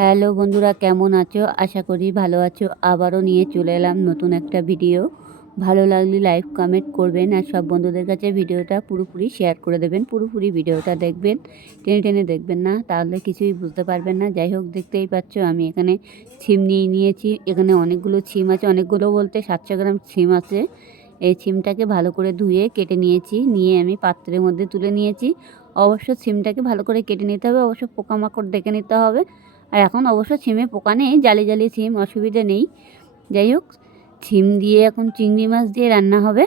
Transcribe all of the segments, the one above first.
Hello বন্ধুরা, কেমন আছো? আশা করি ভালো আছো। আবারও নিয়ে চলে এলাম নতুন একটা ভিডিও। ভালো লাগলে লাইক কমেন্ট করবেন আর সব বন্ধুদের কাছে ভিডিওটা পুরোপুরি শেয়ার করে দেবেন। পুরোপুরি ভিডিওটা দেখবেন, টেনে টেনে দেখবেন না, তাহলে কিছুই বুঝতে পারবেন না। যাই হোক, দেখতেই পাচ্ছ আমি এখানে ছিম নিয়ে নিয়েছি। এখানে অনেকগুলো ছিম আছে, অনেকগুলো বলতে 700 গ্রাম ছিম আছে। এই ছিমটাকে ভালো করে ধুয়ে কেটে নিয়েছি, নিয়ে আমি পাত্রের মধ্যে তুলে নিয়েছি। অবশ্য ছিমটাকে ভালো করে কেটে নিতে হবে, অবশ্য পোকামাকড় দেখে নিতে হবে। আর এখন অবশ্য ছিমে পোকা নেই, জালি জালি ছিম, অসুবিধা নেই। যাই হোক, ছিম দিয়ে এখন চিংড়ি মাছ দিয়ে রান্না হবে।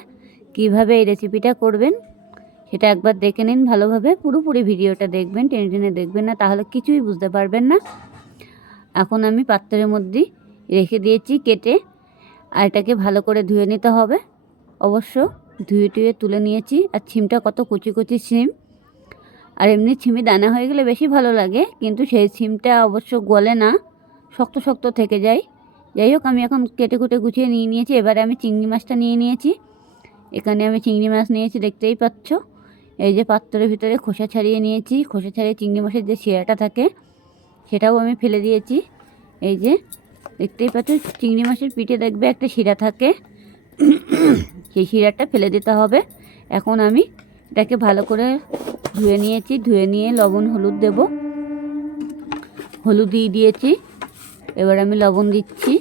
কিভাবে এই রেসিপিটা করবেন সেটা একবার দেখে নিন ভালোভাবে। পুরোপুরি ভিডিওটা দেখবেন, টেনে টেনে দেখবেন না, তাহলে কিছুই বুঝতে পারবেন না। এখন আমি পাত্রের মধ্যে রেখে দিয়েছি কেটে, আর এটাকে ভালো করে ধুয়ে নিতে হবে। অবশ্য ধুয়ে টুয়ে তুলে নিয়েছি। আর ছিমটা কত কুচি কুচি ছিম, আর এমনি ছিমি দানা হয়ে গেলে বেশি ভালো লাগে, কিন্তু সেই ছিমটা অবশ্য গলে না, শক্ত শক্ত থেকে যায়। যাই হোক, আমি এখন কেটে কুটে গুছিয়ে নিয়ে নিয়েছি। এবারে আমি চিংড়ি মাছটা নিয়ে নিয়েছি। এখানে আমি চিংড়ি মাছ নিয়েছি, দেখতেই পাচ্ছ। এই যে পাত্রের ভিতরে খোসা ছাড়িয়ে নিয়েছি। খোসা ছাড়িয়ে চিংড়ি মাছের যে শিরাটা থাকে সেটাও আমি ফেলে দিয়েছি। এই যে দেখতেই পাচ্ছ, চিংড়ি মাছের পিঠে দেখবে একটা শিরা থাকে, সেই শিরাটা ফেলে দিতে হবে। এখন আমি এটাকে ভালো করে ধুয়ে নিয়েছি। ধুয়ে নিয়ে লবণ হলুদ দেব। হলুদ দিয়ে দিয়েছি। এবার আমি লবণ দিচ্ছি।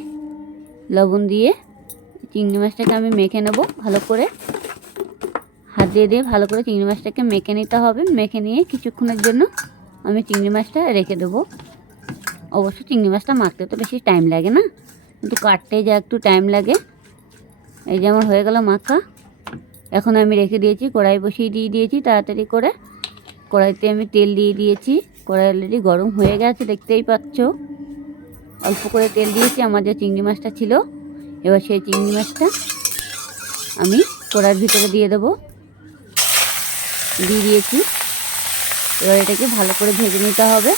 লবণ দিয়ে চিংড়ি মাছটাকে আমি মেখে নেব ভালো করে। হাত দিয়ে দিয়ে ভালো করে চিংড়ি মাছটাকে মেখে নিতে হবে। মেখে নিয়ে কিছুক্ষণের জন্য আমি চিংড়ি মাছটা রেখে দেবো। অবশ্য চিংড়ি মাছটা মাখতে তো বেশি টাইম লাগে না, কিন্তু কাটতে যা একটু টাইম লাগে। এই যে আমার হয়ে গেল মাখা। এখন আমি রেখে দিয়েছি, কড়াই বসিয়ে দিয়ে দিয়েছি তাড়াতাড়ি করে। কড়াইতে আমি তেল দিয়ে দিয়েছি। কড়াই অলরেডি গরম হয়ে গেছে, দেখতেই পাচ্ছ। অল্প করে তেল দিয়েছি, আমার যে চিংড়ি মাছটা ছিল। এবার সেই চিংড়ি মাছটা আমি কড়াইয়ের ভিতরে দিয়ে দেবো। দিয়ে দিয়েছি। এবার এটাকে ভালো করে ভেজে নিতে হবে।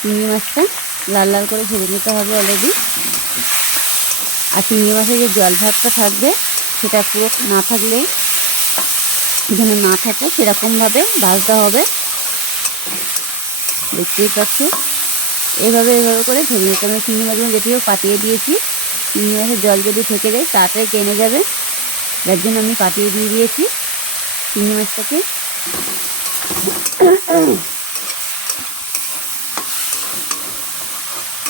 চিংড়ি মাছটা লাল লাল করে ভেজে নিতে হবে অলরেডি। আর চিংড়ি মাছের যে জল ভাগটা থাকবে সেটা পুরো না থাকলে, যেন না থাকে সেরকমভাবে ভাজতে হবে। দেখতেই পাচ্ছ, এভাবে করে ভেজে নিতে হবে। চিংড়ি মাছগুলো যেটিও পাঠিয়ে দিয়েছি। চিংড়ি মাছের জল যদি থেকে যায় তাড়াতাড়ি টেনে যাবে, যার জন্য আমি পাঠিয়ে দিয়ে দিয়েছি চিংড়ি মাছটাকে।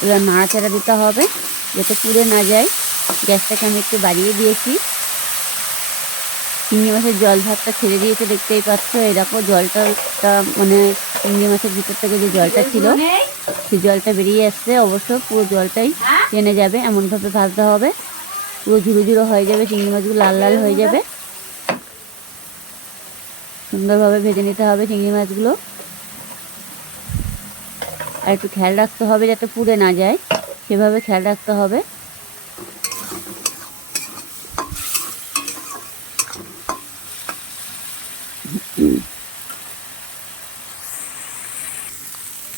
এবার নাড়াচাড়া দিতে হবে যাতে পুড়ে না যায়। গ্যাসটাকে আমি একটু বাড়িয়ে দিয়েছি। চিংড়ি মাছের জল ভাতটা ছেড়ে দিয়েছে, দেখতেই পাচ্ছ। এই দেখো জলটা, মানে চিংড়ি মাছের ভিতর থেকে যে জলটা ছিল সেই জলটা বেরিয়ে আসছে। অবশ্য পুরো জলটাই টেনে যাবে, এমনভাবে ভাজতে হবে। পুরো ঝুড়ো ঝুড়ো হয়ে যাবে, চিংড়ি মাছগুলো লাল লাল হয়ে যাবে। সুন্দরভাবে ভেজে নিতে হবে চিংড়ি মাছগুলো। আর একটু খেয়াল রাখতে হবে যাতে পুড়ে না যায়, সেভাবে খেয়াল রাখতে হবে।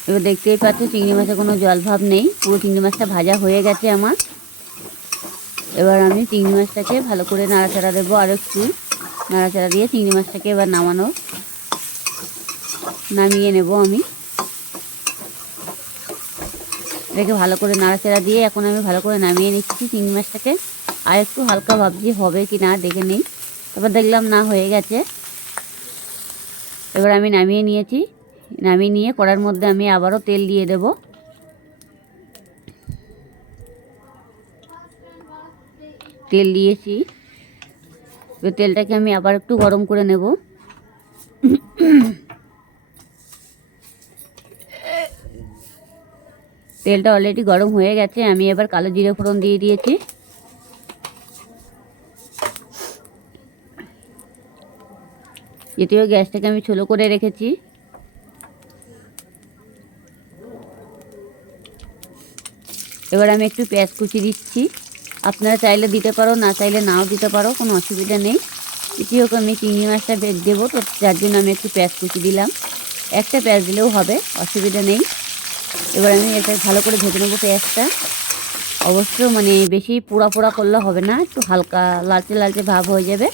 এবার দেখতেই পাচ্ছ চিংড়ি মাছে কোনো জল ভাব নেই, পুরো চিংড়ি মাছটা ভাজা হয়ে গেছে আমার। এবার আমি চিংড়ি মাছটাকে ভালো করে নাড়াচাড়া দেবো, আর একটু নাড়াচাড়া দিয়ে চিংড়ি মাছটাকে এবার নামিয়ে নেব আমি। এটাকে ভালো করে নাড়াচাড়া দিয়ে এখন আমি ভালো করে নামিয়ে নিচ্ছি চিংড়ি মাছটাকে। আর একটু হালকা ভাবছি হবে কি না দেখে নিই। তারপর দেখলাম না, হয়ে গেছে। এবার আমি নামিয়ে নিয়েছি। নামিয়ে নিয়ে কড়ার মধ্যে আমি আবারও তেল দিয়ে দেব। তেল দিয়েছি। এবার তেলটাকে আমি আবার একটু গরম করে নেব। তেলটা অলরেডি গরম হয়ে গেছে। আমি এবার কালো জিরে ফোড়ন দিয়ে দিয়েছি। যদিও গ্যাসটাকে আমি স্লো করে রেখেছি। এবার আমি একটু পেঁয়াজ কুচি দিচ্ছি। আপনারা চাইলে দিতে পারো, না চাইলে নাও দিতে পারো, কোনো অসুবিধা নেই। এটি হোক, আমি চিংড়ি মাছটা দেবো তো, যার জন্য আমি একটু পেঁয়াজ কুচি দিলাম। একটা পেঁয়াজ দিলেও হবে, অসুবিধা নেই। এবার আমি এটা ভালো করে ভেজে নেবো পেঁয়াজটা। অবশ্য মানে বেশি পোড়া পোড়া করলে হবে না, একটু হালকা লালচে লালচে ভাব হয়ে যাবে,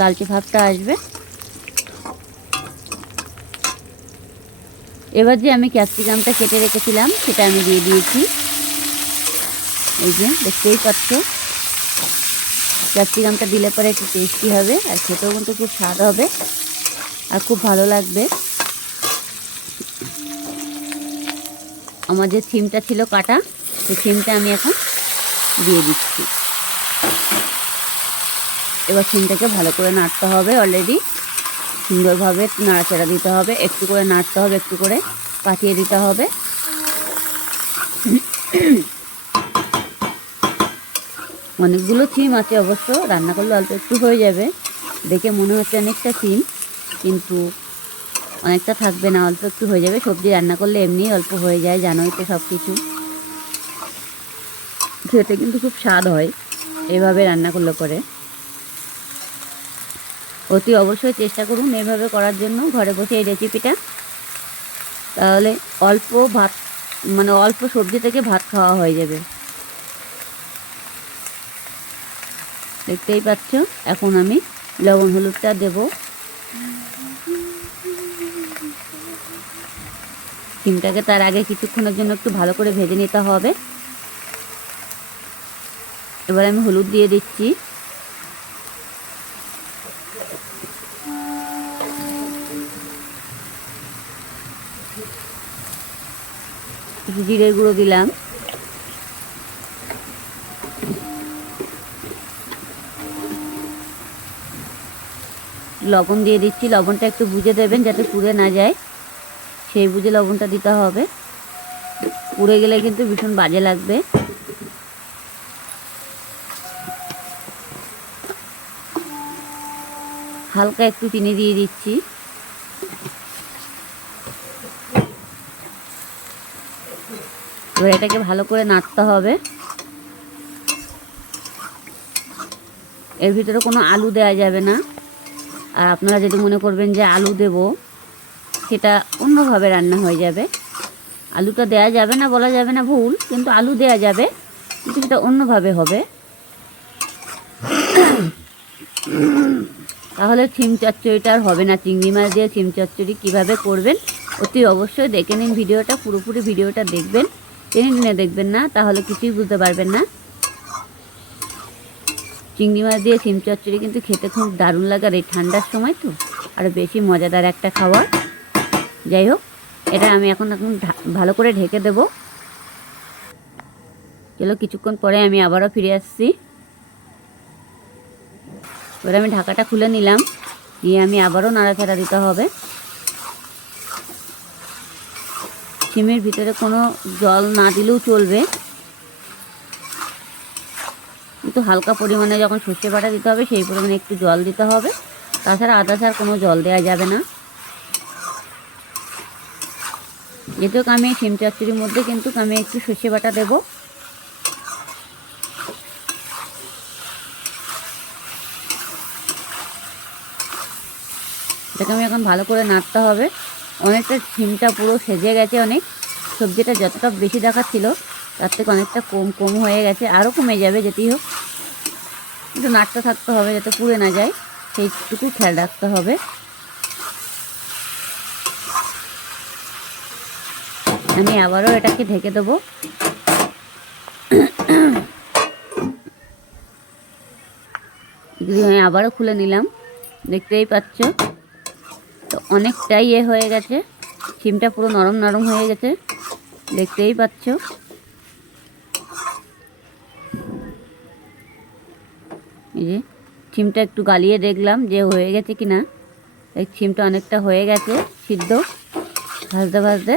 লালচে ভাবটা আসবে। এবার যে আমি ক্যাপসিকামটা কেটে রেখেছিলাম সেটা আমি দিয়ে দিয়েছি। এই যে দেখতেই পাচ্ছ, ক্যাপসিকামটা দিলে পরে একটু টেস্টি হবে আর খেতেও কিন্তু খুব স্বাদ হবে আর খুব ভালো লাগবে। আমার যে সিমটা ছিল কাটা, সেই সিমটা আমি এখন দিয়ে দিচ্ছি। এবার সিমটাকে ভালো করে নাড়তে হবে, অলরেডি সুন্দরভাবে নাড়াচাড়া দিতে হবে, একটু করে নাড়তে হবে, একটু করে পাঠিয়ে দিতে হবে। অনেকগুলো সিম আছে, অবশ্য রান্না করলে অল্প একটু হয়ে যাবে। দেখে মনে হচ্ছে অনেকটা সিম, কিন্তু অনেকটা থাকবে না, অল্প একটু হয়ে যাবে। সবজি রান্না করলে এমনিই অল্প হয়ে যায়, জানোই তো সব কিছু। খেতে কিন্তু খুব স্বাদ হয় এভাবে রান্না করলে পরে। অতি অবশ্যই চেষ্টা করুন এভাবে করার জন্য ঘরে বসে এই রেসিপিটা, তাহলে অল্প ভাত, মানে অল্প সবজি থেকে ভাত খাওয়া হয়ে যাবে। দেখতেই পাচ্ছ, এখন আমি লবণ হলুদটা দেব। সিমটাকে তার আগে কিছুক্ষণের জন্য একটু ভালো করে ভেজে নিতে হবে। এবার আমি হলুদ দিয়ে দিচ্ছি। কিছু জিরের গুঁড়ো দিলাম। লবণ দিয়ে দিচ্ছি। লবণটা একটু বুঝে দেবেন যাতে পুড়ে না যায়, সেই বুঝে লবণটা দিতে হবে। পুড়ে গেলে কিন্তু ভীষণ বাজে লাগবে। হালকা একটু চিনি দিয়ে দিচ্ছি। এবার এটাকে ভালো করে নাড়তে হবে। এর ভিতরে কোনো আলু দেওয়া যাবে না। আর আপনারা যদি মনে করবেন যে আলু দেব, সেটা অন্যভাবে রান্না হয়ে যাবে। আলুটা দেওয়া যাবে না বলা যাবে না, ভুল, কিন্তু আলু দেওয়া যাবে, কিন্তু সেটা অন্যভাবে হবে। তাহলে সিম চচ্চড়িটা আর হবে না। চিংড়ি মাছ দিয়ে সিম চচ্চড়ি কীভাবে করবেন অতি অবশ্যই দেখে নিন ভিডিওটা, পুরোপুরি ভিডিওটা দেখবেন। টেনে টেনে দেখবেন না, তাহলে কিছুই বুঝতে পারবেন না। চিংড়ি মাছ দিয়ে সিম চচ্চড়ি কিন্তু খেতে খুব দারুণ লাগে, আর এই ঠান্ডার সময় তো আরও বেশি মজাদার একটা খাবার। যাই হোক, এটা আমি এখন ভালো করে ঢেকে দেব। চলো, কিছুক্ষণ পরে আমি আবারও ফিরে আসছি। এবার আমি ঢাকাটা খুলে নিলাম, নিয়ে আমি আবারও নাড়াচাড়া দিতে হবে। সিমের ভিতরে কোনো জল না দিলেও চলবে, কিন্তু হালকা পরিমাণে যখন সর্ষে বাটা দিতে হবে সেই পরিমাণে একটু জল দিতে হবে। তাছাড়া আদা ছাড়া কোনো জল দেওয়া যাবে না। যেহেতু আমি সিম চচ্চড়ির মধ্যে কিন্তু আমি একটু সর্ষে বাটা দেবো। এটাকে আমি এখন ভালো করে নাড়তে হবে। অনেকটা সিমটা পুরো সেজে গেছে, অনেক সবজিটা যতটা বেশি দেখাচ্ছিল তার থেকে অনেকটা কম হয়ে গেছে, আরও কমে যাবে। যেতেই হোক একটু নাড়তে থাকতে হবে যাতে পুড়ে না যায়, সেইটুকু খেয়াল রাখতে হবে। আমি আবারও এটাকে ঢেকে দেবো। আমি আবারও খুলে নিলাম, দেখতেই পাচ্ছ তো অনেকটাই হয়ে গেছে। সিমটা পুরো নরম নরম হয়ে গেছে, দেখতেই পাচ্ছ। এই যে সিমটা একটু গালিয়ে দেখলাম যে হয়ে গেছে কিনা। এই সিমটা অনেকটা হয়ে গেছে সিদ্ধ, ভাজতে ভাজতে।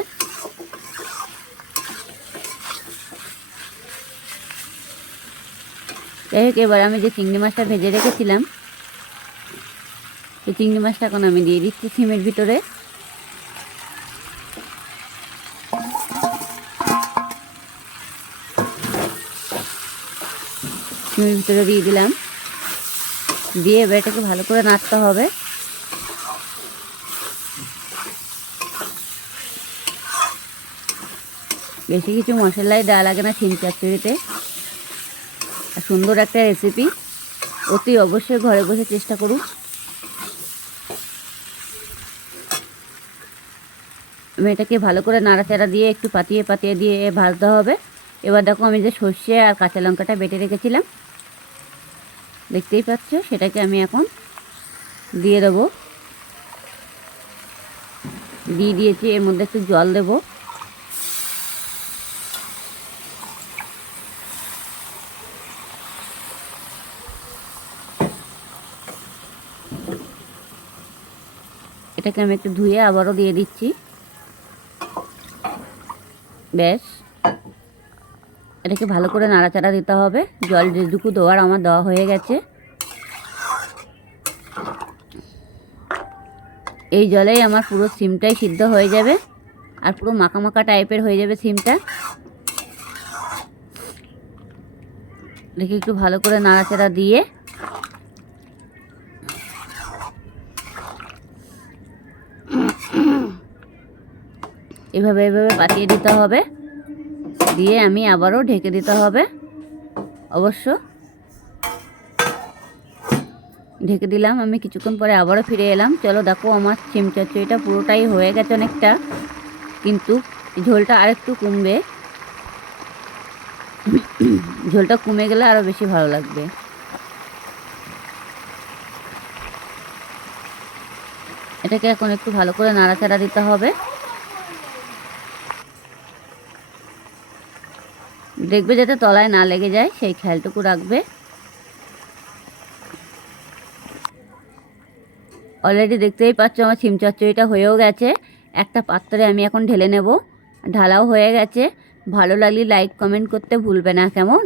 যাই হোক, এবার আমি যে চিংড়ি মাছটা ভেজে রেখেছিলাম সেই চিংড়ি মাছটা এখন আমি দিয়ে দিচ্ছি সিমের ভিতরে। সিমের ভিতরে দিয়ে দিলাম, দিয়ে এবার এটাকে ভালো করে নাড়তে হবে। বেশি কিছু মশলাই দেওয়া লাগে না সিম চচ্চড়িতে, সুন্দর একটা রেসিপি। অতি অবশ্যই ঘরে বসে চেষ্টা করুন। আমি এটাকে ভালো করে নাড়াচাড়া দিয়ে একটু পাতিয়ে পাতিয়ে দিয়ে ভাজতে হবে। এবার দেখো আমি যে সর্ষে আর কাঁচা লঙ্কাটা বেটে রেখেছিলাম, দেখতেই পাচ্ছ, সেটাকে আমি এখন দিয়ে দেবো। দিয়ে দিয়েছি, এর মধ্যে একটু জল দেব। এটাকে আমি একটু ধুয়ে আবারও দিয়ে দিচ্ছি। ব্যাস, এটাকে ভালো করে নাড়াচাড়া দিতে হবে। জল যেটুকু দেওয়ার আমার দেওয়া হয়ে গেছে। এই জলেই আমার পুরো সিমটাই সিদ্ধ হয়ে যাবে আর পুরো মাখা মাখা টাইপের হয়ে যাবে সিমটা। দেখি একটু ভালো করে নাড়াচাড়া দিয়ে এভাবে এভাবে পাতিয়ে দিতে হবে। দিয়ে আমি আবারও ঢেকে দিতে হবে। অবশ্য ঢেকে দিলাম। আমি কিছুক্ষণ পরে আবারও ফিরে এলাম। চলো দেখো, আমার সিম চচ্চড়িটা পুরোটাই হয়ে গেছে অনেকটা, কিন্তু ঝোলটা আরেকটু কমবে। ঝোলটা কমে গেলে আরও বেশি ভালো লাগবে। এটাকে এখন একটু ভালো করে নাড়াচাড়া দিতে হবে। দেখবে যাতে তলায় না লেগে যায়, সেই খেয়ালটুকু রাখবে। অলরেডি দেখতেই পাচ্ছ আমার সিম চচ্চড়িটা হয়েও গেছে। একটা পাত্রে আমি এখন ঢেলে নেব। ঢালাও হয়ে গেছে। ভালো লাগলে লাইক কমেন্ট করতে ভুলবে না, কেমন?